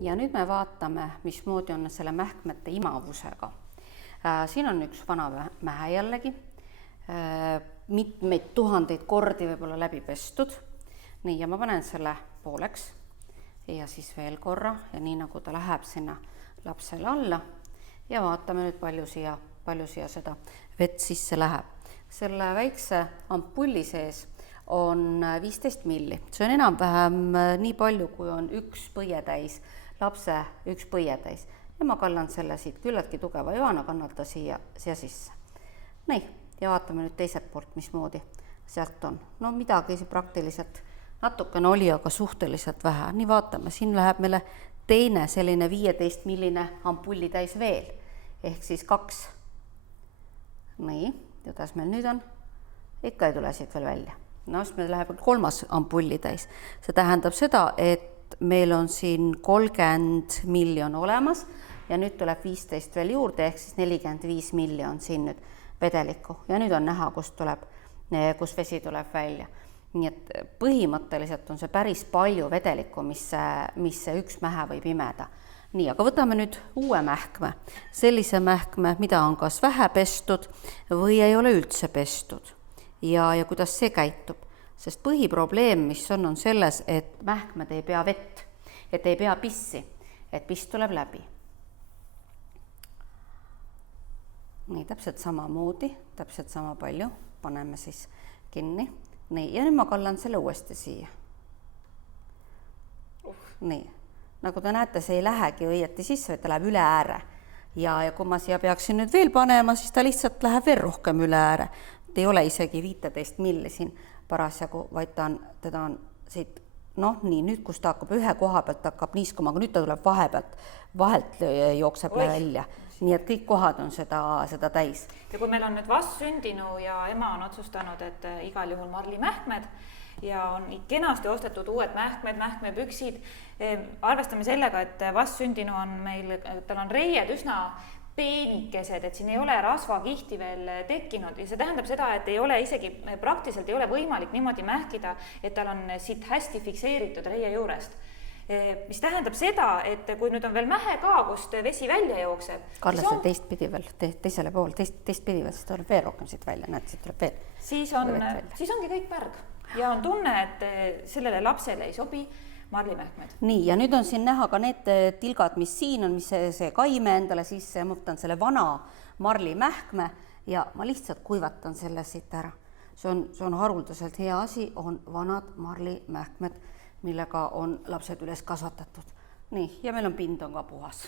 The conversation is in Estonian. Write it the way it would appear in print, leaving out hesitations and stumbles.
ja nüüd me vaatame, mismoodi on selle mähkmete imavusega. Siin on üks vana mähe jällegi, mitmeid tuhandeid kordi võib-olla läbi pestud. Nii, ja ma panen selle pooleks ja siis veel korra ja nii nagu ta läheb sinna lapsele alla ja vaatame nüüd, palju siia seda vett sisse läheb. Selle väikse ampulli sees on 15 milli. See on enam-vähem nii palju, kui on üks põietäis, lapse üks põietäis. Ja ma kallan selle siit küllaltki tugeva joana, kannal ta siia sisse. Nii, ja vaatame nüüd teiselt poolt, mismoodi sealt on. No midagi praktiliselt natukene oli, aga suhteliselt vähe. Nii vaatame, siin läheb meile teine selline 15 milline ampulli täis veel. Ehk siis 2. Nii, kuidas meil nüüd on? Ikka ei tule siit veel välja. No, siis meil läheb 3. ampulli täis. See tähendab seda, et meil on siin 30 miljon olemas ja nüüd tuleb 15 veel juurde, ehk siis 45 miljon siin nüüd vedelikku. Ja nüüd on näha, kus vesi tuleb välja. Nii et põhimõtteliselt on see päris palju vedelikku, mis see üks mähe võib imeda. Nii, aga võtame nüüd uue mähkme. Sellise mähkme, mida on kas vähe pestud või ei ole üldse pestud. Ja kuidas see käitub? Sest põhiprobleem, mis on selles, et mähkmed ei pea vett, et ei pea pissi, et piss tuleb läbi. Nii, täpselt samamoodi, täpselt sama palju, paneme siis kinni. Nii, ja nüüd ma kallan selle uuesti siia. Nii, nagu te näete, see ei lähegi õieti sisse, vaid ta läheb üle ääre. Ja kui ma siia peaksin nüüd veel panema, siis ta lihtsalt läheb veel rohkem üle ääre. Ei ole isegi 15 milli siin parasjagu, vaid teda on siit, nii, nüüd kus ta hakkab ühe koha pealt, hakkab niiskuma, aga nüüd ta tuleb vahelt jookseb välja. Nii et kõik kohad on seda täis. Ja kui meil on nüüd vastsündinu ja ema on otsustanud, et igal juhul marlimähkmed ja on kenasti ostetud uued mähkmepüksid, arvestame sellega, et vastsündinu on meil, tal on reied üsna peenikesed, et siin ei ole rasvakihti veel tekkinud ja see tähendab seda, et praktiliselt ei ole võimalik niimoodi mähkida, et tal on siit hästi fikseeritud reie juurest. Mis tähendab seda, et kui nüüd on veel mähe ka, kust vesi välja jookseb. Karla, see teistpidi veel, teisele pool, teistpidi veel, siis tuleb veel rohkem siit välja, näed, siit tuleb veel. Siis ongi kõik pärg ja on tunne, et sellele lapsele ei sobi marlimähkmed. Nii, ja nüüd on siin näha ka need tilgad, mis siin on, mis see kaime endale sisse ja ma võtan selle vana marlimähkme ja ma lihtsalt kuivatan selle siit ära. See on haruldaselt hea asi, on vanad marlimähkmed, millega on lapsed üles kasvatatud. Nii, ja meil on pind on ka puhas.